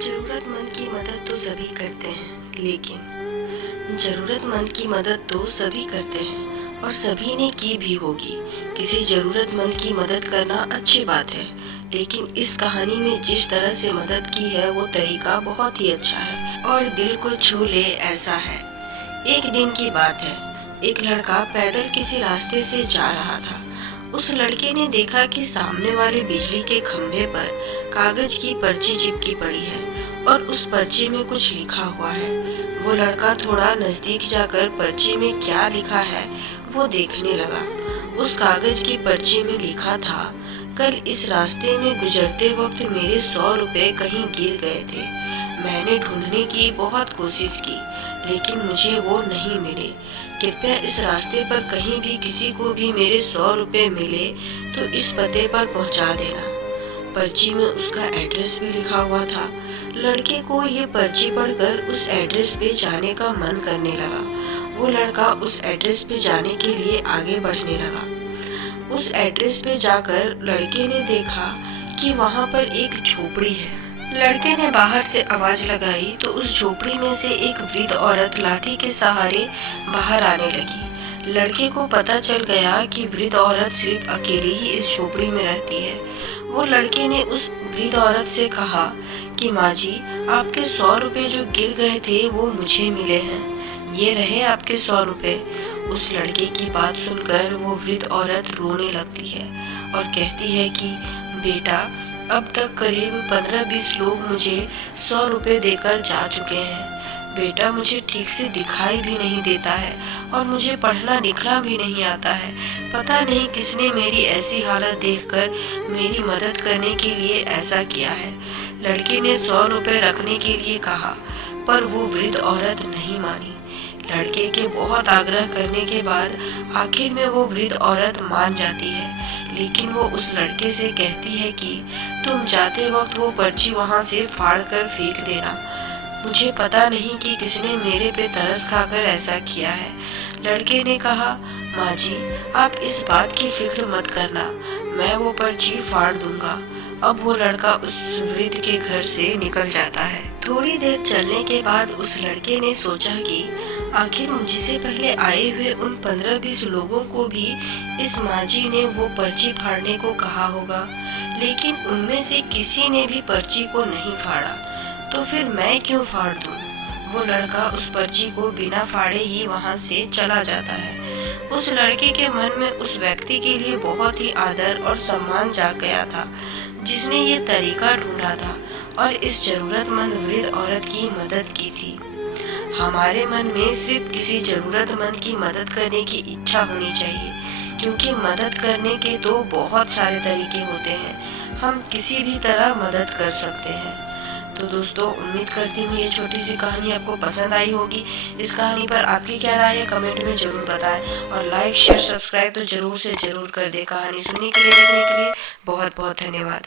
ज़रूरतमंद की मदद तो सभी करते हैं, लेकिन ज़रूरतमंद की मदद तो सभी करते हैं और सभी ने की भी होगी। किसी ज़रूरतमंद की मदद करना अच्छी बात है, लेकिन इस कहानी में जिस तरह से मदद की है वो तरीका बहुत ही अच्छा है और दिल को छू ले ऐसा है। एक दिन की बात है, एक लड़का पैदल किसी रास्ते से जा रहा था। उस लड़के ने देखा कि सामने वाले बिजली के खंभे पर कागज की पर्ची चिपकी पड़ी है और उस पर्ची में कुछ लिखा हुआ है। वो लड़का थोड़ा नजदीक जाकर पर्ची में क्या लिखा है वो देखने लगा। उस कागज की पर्ची में लिखा था, कल इस रास्ते में गुजरते वक्त मेरे 100 रुपए कहीं गिर गए थे। मैंने ढूंढने की बहुत कोशिश की, लेकिन मुझे वो नहीं मिले। कृपया इस रास्ते पर कहीं भी किसी को भी मेरे 100 रुपए मिले तो इस पते पर पहुंचा देना। पर्ची में उसका एड्रेस भी लिखा हुआ था। लड़के को ये पर्ची पढ़कर उस एड्रेस पे जाने का मन करने लगा। वो लड़का उस एड्रेस पे जाने के लिए आगे बढ़ने लगा। उस एड्रेस पे जाकर लड़के ने देखा कि वहाँ पर एक झोपड़ी है। लड़के ने बाहर से आवाज लगाई तो उस झोपड़ी में से एक वृद्ध औरत लाठी के सहारे बाहर आने लगी। लड़के को पता चल गया कि वृद्ध औरत सिर्फ अकेली ही इस झोपड़ी में रहती है। वो लड़के ने उस वृद्ध औरत से कहा कि माँ जी, आपके 100 रुपए जो गिर गए थे वो मुझे मिले हैं, ये रहे आपके 100 रुपए। उस लड़के की बात सुनकर वो वृद्ध औरत रोने लगती है और कहती है कि बेटा, अब तक करीब 15-20 लोग मुझे 100 रुपए देकर जा चुके हैं। बेटा, मुझे ठीक से दिखाई भी नहीं देता है और मुझे पढ़ना लिखना भी नहीं आता है। पता नहीं किसने मेरी ऐसी हालत देखकर मेरी मदद करने के लिए ऐसा किया है। लड़के ने 100 रुपए रखने के लिए कहा, पर वो वृद्ध औरत नहीं मानी। लड़के के बहुत आग्रह करने के बाद आखिर में वो वृद्ध औरत मान जाती है, लेकिन वो उस लड़के से कहती है कि तुम जाते वक्त वो पर्ची वहाँ से फाड़ कर फेंक देना। मुझे पता नहीं कि किसने मेरे पे तरस खाकर ऐसा किया है। लड़के ने कहा, माँ जी, आप इस बात की फिक्र मत करना, मैं वो पर्ची फाड़ दूंगा। अब वो लड़का उस वृद्ध के घर से निकल जाता है। थोड़ी देर चलने के बाद उस लड़के ने सोचा कि आखिर मुझसे पहले आए हुए उन 15-20 लोगों को भी इस माँ जी ने वो पर्ची फाड़ने को कहा होगा, लेकिन उनमें से किसी ने भी पर्ची को नहीं फाड़ा, तो फिर मैं क्यों फाड़ दूं? वो लड़का उस पर्ची को बिना फाड़े ही वहां से चला जाता है। उस लड़के के मन में उस व्यक्ति के लिए बहुत ही आदर और सम्मान जाग गया था जिसने ये तरीका ढूंढा था और इस जरूरतमंद वृद्ध औरत की मदद की थी। हमारे मन में सिर्फ किसी जरूरतमंद की मदद करने की इच्छा होनी चाहिए, क्योंकि मदद करने के तो बहुत सारे तरीके होते हैं। हम किसी भी तरह मदद कर सकते हैं। तो दोस्तों, उम्मीद करती हूँ ये छोटी सी कहानी आपको पसंद आई होगी। इस कहानी पर आपकी क्या राय है कमेंट में जरूर बताएं और लाइक शेयर सब्सक्राइब तो जरूर से जरूर कर दे। कहानी सुनने के लिए, देखने के लिए बहुत बहुत धन्यवाद।